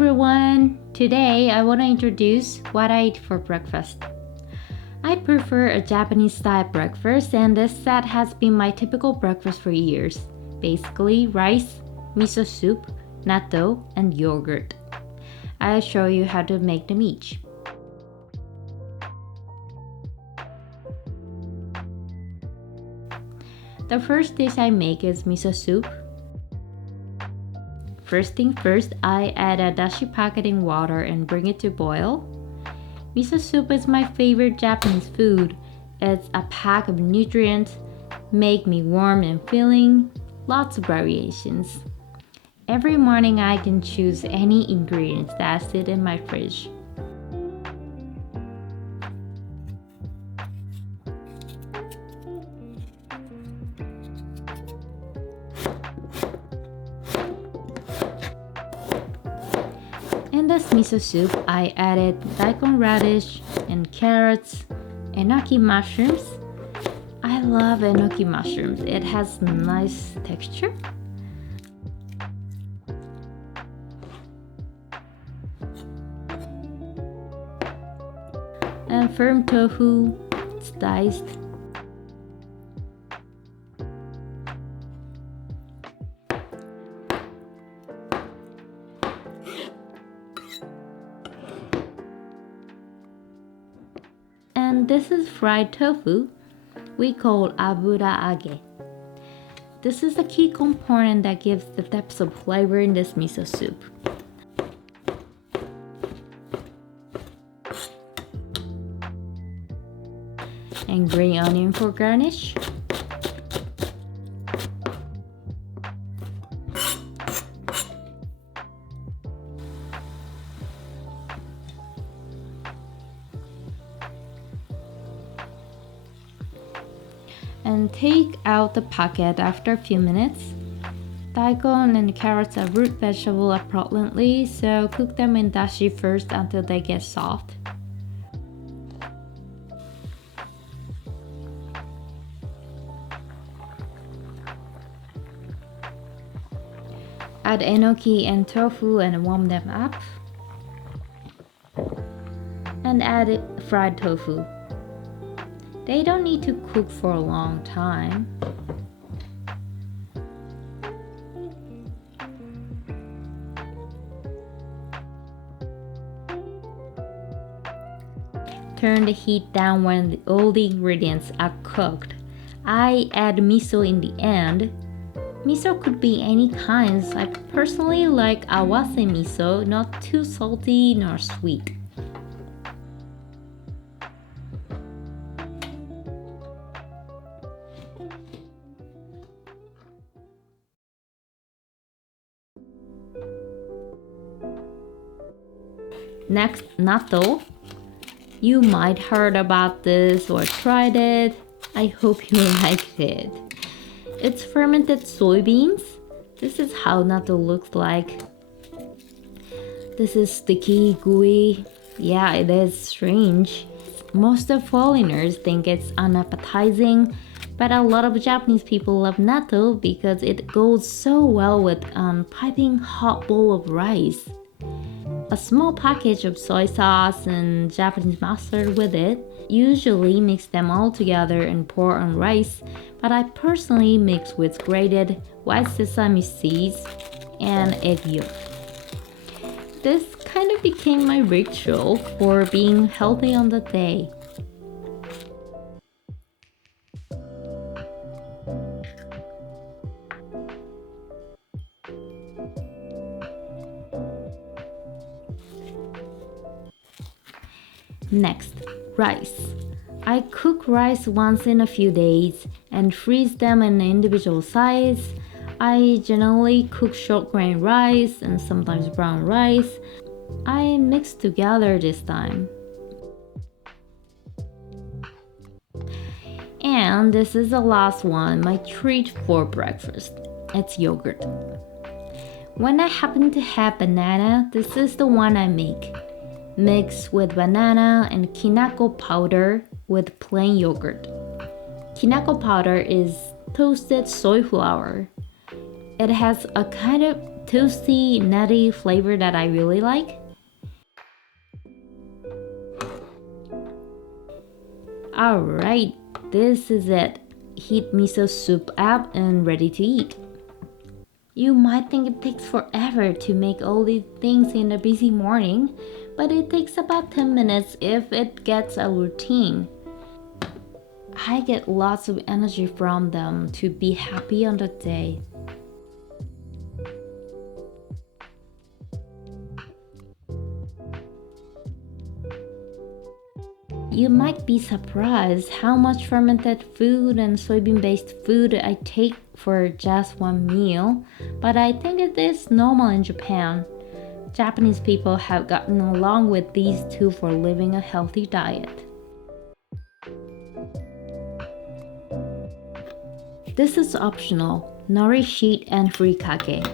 everyone! Today I want to introduce what I eat for breakfast. I prefer a Japanese style breakfast, and this set has been my typical breakfast for years. Basically, rice, miso soup, natto, and yogurt. I'll show you how to make them each. The first dish I make is miso soup. First thing first, I add a dashi packet in water and bring it to boil. Miso soup is my favorite Japanese food. It's a pack of nutrients, make me warm and filling, lots of variations. Every morning I can choose any ingredients that sit in my fridge. In this miso soup, I added daikon radish and carrots, enoki mushrooms. I love enoki mushrooms. It has nice texture. And firm tofu, it's diced. And this is fried tofu we call abura-age. This is a key component that gives the depth of flavor in this miso soup. And green onion for garnish. And take out the packet after a few minutes. Daikon and carrots are root vegetable appropriately, so cook them in dashi first until they get soft. Add enoki and tofu and warm them up. And add fried tofu. They don't need to cook for a long time. Turn the heat down when all the ingredients are cooked. I add miso in the end. Miso could be any kinds. I personally like awase miso, not too salty nor sweet. Next, natto. You might heard about this or tried it. I hope you liked it. It's fermented soybeans. This is how natto looks like. This is sticky, gooey. Yeah, it is strange. Most of foreigners think it's unappetizing, but a lot of Japanese people love natto because it goes so well with a piping hot bowl of rice. A small package of soy sauce and Japanese mustard with it. Usually mix them all together and pour on rice, but I personally mix with grated white sesame seeds and egg yolk. This kind of became my ritual for being healthy on the day. Next, rice. I cook rice once in a few days and freeze them in individual size. I generally cook short grain rice and sometimes brown rice. I mix together this time. And this is the last one, my treat for breakfast. It's yogurt. When I happen to have banana, this is the one I make. Mix with banana and kinako powder with plain yogurt. Kinako powder is toasted soy flour. It has a kind of toasty, nutty flavor that I really like. Alright, this is it. Heat miso soup up and ready to eat. You might think it takes forever to make all these things in a busy morning, but it takes about 10 minutes if it gets a routine. I get lots of energy from them to be happy on the day. You might be surprised how much fermented food and soybean-based food I take for just one meal, but I think it is normal in Japan. Japanese people have gotten along with these two for living a healthy diet. This is optional, nori sheet and furikake.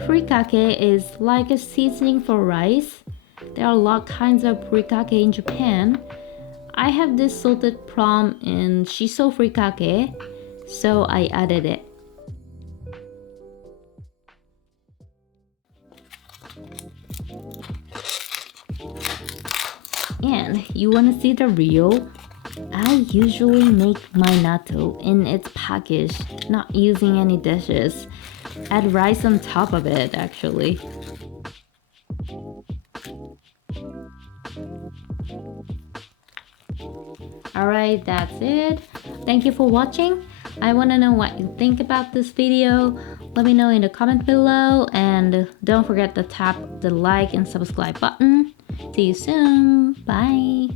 Furikake is like a seasoning for rice. There are a lot of kinds of furikake in Japan. I have this salted plum and shiso furikake, so I added it. And you wanna see the real? I usually make my natto in its package, not using any dishes. Add rice on top of it actually. Alright, that's it. Thank you for watching. I want to know what you think about this video. Let me know in the comment below and don't forget to tap the like and subscribe button. See you soon. Bye.